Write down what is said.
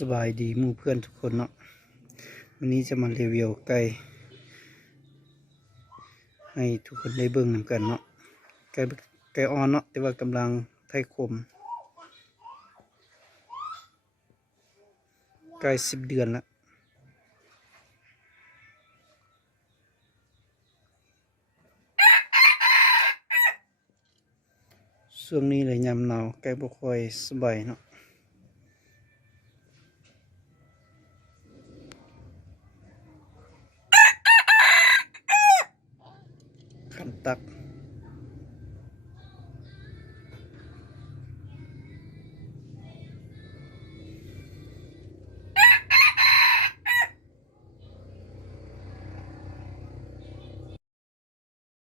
สบายดีหมู่เพื่อนทุกคนเนาะวันนี้จะมารีวิวไก่ให้ทุกคนได้เบิ่งนำกันเนาะไก่อ่อนเนาะแต่ว่ากำลังไข่คมไก่10 เดือนละช่วงนี้เลยยามหนาวไก่บ่ค่อยสบายเนาะขันตัก